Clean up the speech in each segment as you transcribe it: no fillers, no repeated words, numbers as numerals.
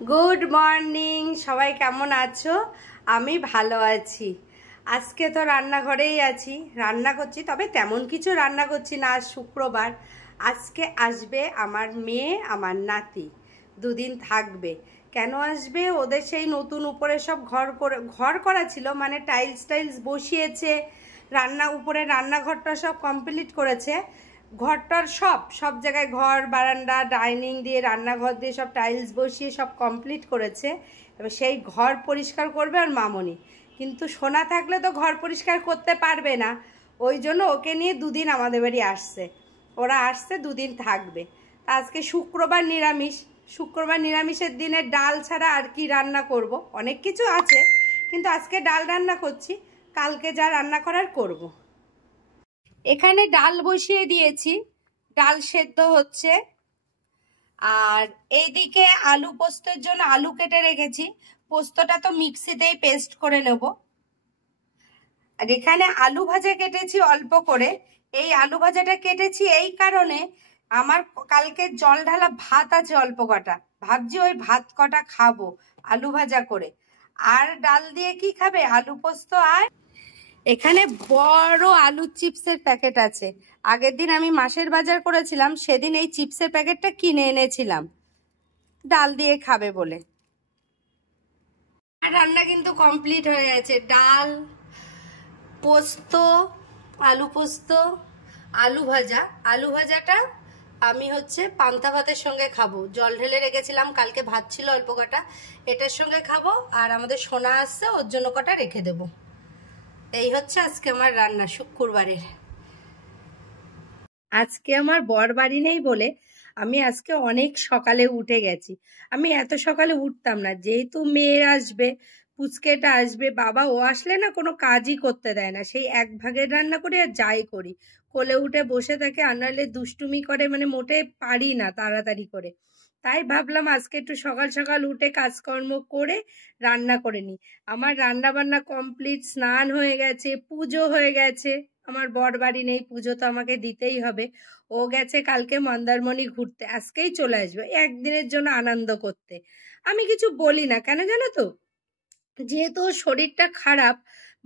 Good morning, সবাই কেমন আছো? আমি ভালো আছি। আজকে তো রান্নাঘরেই আছি, রান্না করছি, তবে তেমন কিছু রান্না করছি না। আজ শুক্রবার। আজকে আসবে আমার মেয়ে, আমার নাতি, দুদিন থাকবে। কেন আসবে? ওদের সেই নতুন উপরে সব ঘর করা ছিল, মানে টাইলস বসিয়েছে, উপরে রান্নাঘরটা সব কমপ্লিট করেছে। ঘরটার সব জায়গায় ঘর, বারান্দা, ডাইনিং দিয়ে, রান্নাঘর দিয়ে সব টাইলস বসিয়ে সব কমপ্লিট করেছে। এবার সেই ঘর পরিষ্কার করবে আর মামনি, কিন্তু সোনা থাকলে তো ঘর পরিষ্কার করতে পারবে না। ওই জন্য ওকে নিয়ে দুদিন আমাদের বাড়ি আসছে। ওরা আসছে, দুদিন থাকবে। আজকে শুক্রবার নিরামিষ। শুক্রবার নিরামিষের দিনে ডাল ছাড়া আর কি রান্না করব? অনেক কিছু আছে, কিন্তু আজকে ডাল রান্না করছি, কালকে যা রান্না করার করব। এখানে ডাল বসিয়ে দিয়েছি, ডাল সেদ্ধ হচ্ছে। আর এইদিকে আলু পোস্তের জন্য আলু কেটে রেখেছি। পোস্তটা তো মিক্সিতেই পেস্ট করে নেব। আর এখানে আলু ভাজা কেটেছি অল্প করে। এই আলু ভাজাটা কেটেছি এই কারণে, আমার কালকে জল ঢালা ভাত আছে অল্প কটা, ভাবছি ওই ভাত কটা খাবো আলু ভাজা করে। আর ডাল দিয়ে কি খাবে? আলু পোস্ত। আর এখানে বড় আলু চিপসের প্যাকেট আছে। আগের দিন আমি মাসের বাজার করেছিলাম, সেদিন এই চিপসের প্যাকেটটা কিনে এনেছিলাম ডাল দিয়ে খাবে বলে। রান্না কিন্তু কমপ্লিট হয়ে গেছে। ডাল, পোস্ত, আলু পোস্ত, আলু ভাজা। আলু ভাজাটা আমি পান্তা ভাতের সঙ্গে খাবো। জল ঢেলে রেখেছিলাম, কালকে ভাত ছিল অল্প কটা, এটার সঙ্গে খাবো। আর আমাদের সোনা আসছে, ওর জন্য কটা রেখে দেবো। এই হচ্ছে আজকে আমার রান্না শুক্রবারের। আজকে আমার বর বাড়ি নেই বলে আমি আজকে অনেক সকালে উঠে গেছি। আমি এত সকালে উঠতাম না, যেহেতু মেয়ের আসবে, পুচকেটা আসবে, বাবা ও আসলে না কোনো কাজই করতে দেয় না। সেই এক ভাগের রান্না করি আর যাই করি, কোলে উঠে বসে থাকে, আর নাহলে দুষ্টুমি করে, মানে মোটে পারি না তাড়াতাড়ি করে। তাই ভাবলাম আজকে একটু সকাল সকাল উঠে কাজকর্ম করে রান্না করে নিই। আমার রান্না বান্না কমপ্লিট, স্নান হয়ে গেছে, পুজো হয়ে গেছে। আমার বর বাড়ি নেই, পুজো তো আমাকে দিতেই হবে। ও গেছে কালকে মন্দারমণি ঘুরতে, আজকেই চলে আসবে একদিনের জন্য আনন্দ করতে। আমি কিছু বলি না, কেন জানো তো? যেহেতু শরীরটা খারাপ,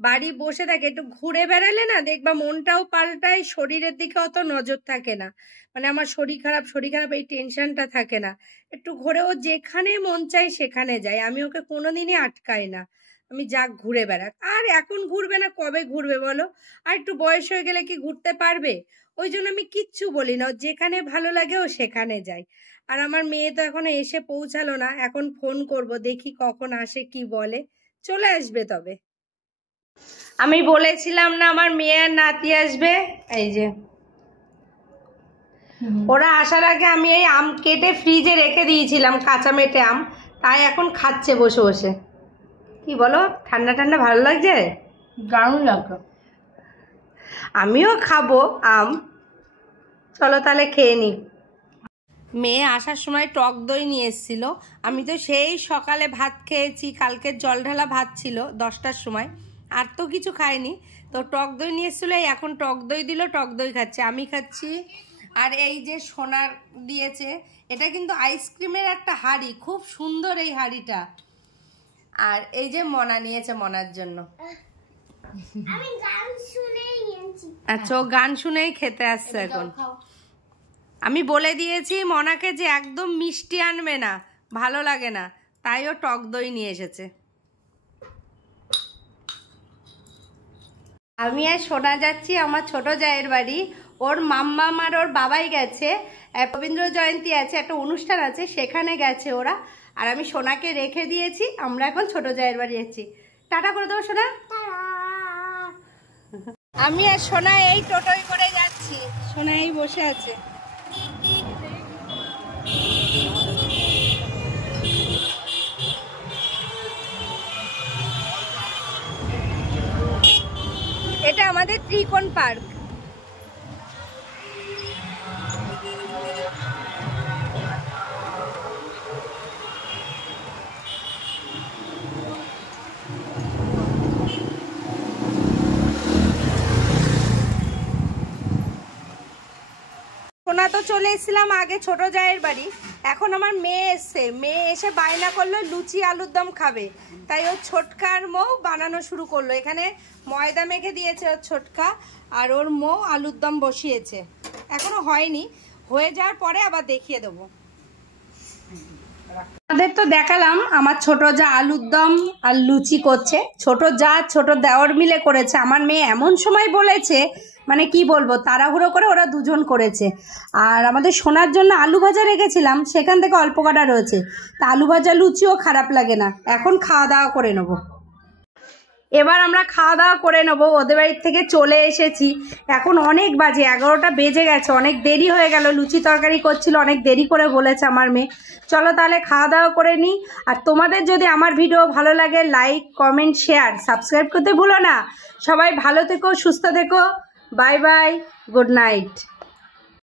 বাড়ি বসে থাকে, একটু ঘুরে বেড়ালে না দেখবা মনটাও পাল্টায়, শরীরের দিকে অত নজর থাকে না। মানে আমার শরীর খারাপ এই টেনশনটা থাকে না। একটু ঘুরে, ও যেখানে মন চায় সেখানে যায়, আমি ওকে কোনোদিনই আটকাই না। আমি যাক, ঘুরে বেড়াক। আর এখন ঘুরবে না, কবে ঘুরবে বলো? আর একটু বয়স হয়ে গেলে কি ঘুরতে পারবে? ওই জন্য আমি কিচ্ছু বলি না, যেখানে ভালো লাগে ও সেখানে যায়। আর আমার মেয়ে তো এখনো এসে পৌঁছালো না, এখন ফোন করব, দেখি কখন আসে, কি বলে। চলে আসবে তবে। আমি বলেছিলাম না আমার মেয়ে আর নাতি আসবে, এই যে ওরা আসার আগে আমি এই আম কেটে ফ্রিজে রেখে দিয়েছিলাম, কাঁচা মেটে আম, তাই এখন খাচ্ছে বসে বসে। কি বলো, ঠান্ডা ঠান্ডা ভালো লাগছে? দারুণ লাগবে। আমিও খাবো আম, চলো তাহলে খেয়ে নি। মেয়ে আসার সময় টক দই নিয়ে এসেছিল। আমি তো সেই সকালে ভাত খেয়েছি, কালকের জল ঢালা ভাত ছিল 10টার সময়, আর তো কিছু খাইনি। তো টক দই নিয়ে এসেছিলো, এখন টক দই দিল, টক দই খাচ্ছে, আমি খাচ্ছি। আর এই যে সোনার দিয়েছে, এটা কিন্তু আইসক্রিমের একটা হাঁড়ি, খুব সুন্দর এই হাঁড়িটা। আর এই যে মনা নিয়েছে মনার জন্য। আচ্ছা, ও গান শুনেই খেতে আসছে এখন। আমি বলে দিয়েছি মনাকে যে একদম মিষ্টি আনবে না, ভালো লাগে না, তাই ও টক দই নিয়ে এসেছে। আমি আর সোনা যাচ্ছি আমার ছোট জায়ের বাড়ি। ওর মাম্মাম আর ওর বাবাই গেছে, রবীন্দ্র জয়ন্তী আছে, একটা অনুষ্ঠান আছে, সেখানে গেছে ওরা। আর আমি সোনাকে রেখে দিয়েছি, আমরা এখন ছোট জায়ের বাড়ি যাচ্ছি। টাটা করে দেবো সোনা। আমি আর সোনা এই টোটোয় করে যাচ্ছি, সোনা এই বসে আছে। এটা আমাদের ত্রিকোণ পার্ক। সোনা তো চলে এসেছিলাম আগে ছোট জায়ের বাড়ি, এখন আমার মেয়ে এসে বায়না করলো লুচি আলুর দম খাবে, তাই ওর ছোটকার মৌ বানানো শুরু করলো। এখানে ময়দা মেখে দিয়েছে ওর ছোটকা, আর ওর মৌ আলুর দম বসিয়েছে। এখনো হয়নি, হয়ে যাওয়ার পরে আবার দেখিয়ে দেবো। আমাদের তো দেখালাম আমার ছোট যা আলুর দম আর লুচি করছে, ছোট যা ছোট দেওর মিলে করেছে। আমার মেয়ে এমন সময় বলেছে, মানে কি বলবো, তাড়াহুড়ো করে ওরা দুজন করেছে। আর আমাদের সোনার জন্য আলু ভাজা রেখেছিলাম, সেখান থেকে অল্প কটা রয়েছে, তা আলু ভাজা লুচিও খারাপ লাগে না। এখন খাওয়া দাওয়া করে নেবো। এবার আমরা খাওয়া দাওয়া করে নেবো। ওদের বাড়ির থেকে চলে এসেছি, এখন অনেক বাজে, 11টা বেজে গেছে, অনেক দেরি হয়ে গেল। লুচি তরকারি করছিল, অনেক দেরি করে বলেছে আমার মেয়ে। চলো তাহলে খাওয়া দাওয়া করে নিই। আর তোমাদের যদি আমার ভিডিও ভালো লাগে, লাইক কমেন্ট শেয়ার সাবস্ক্রাইব করতে ভুলো না। সবাই ভালো থেকো, সুস্থ থেকো, বাই বাই, গুড নাইট।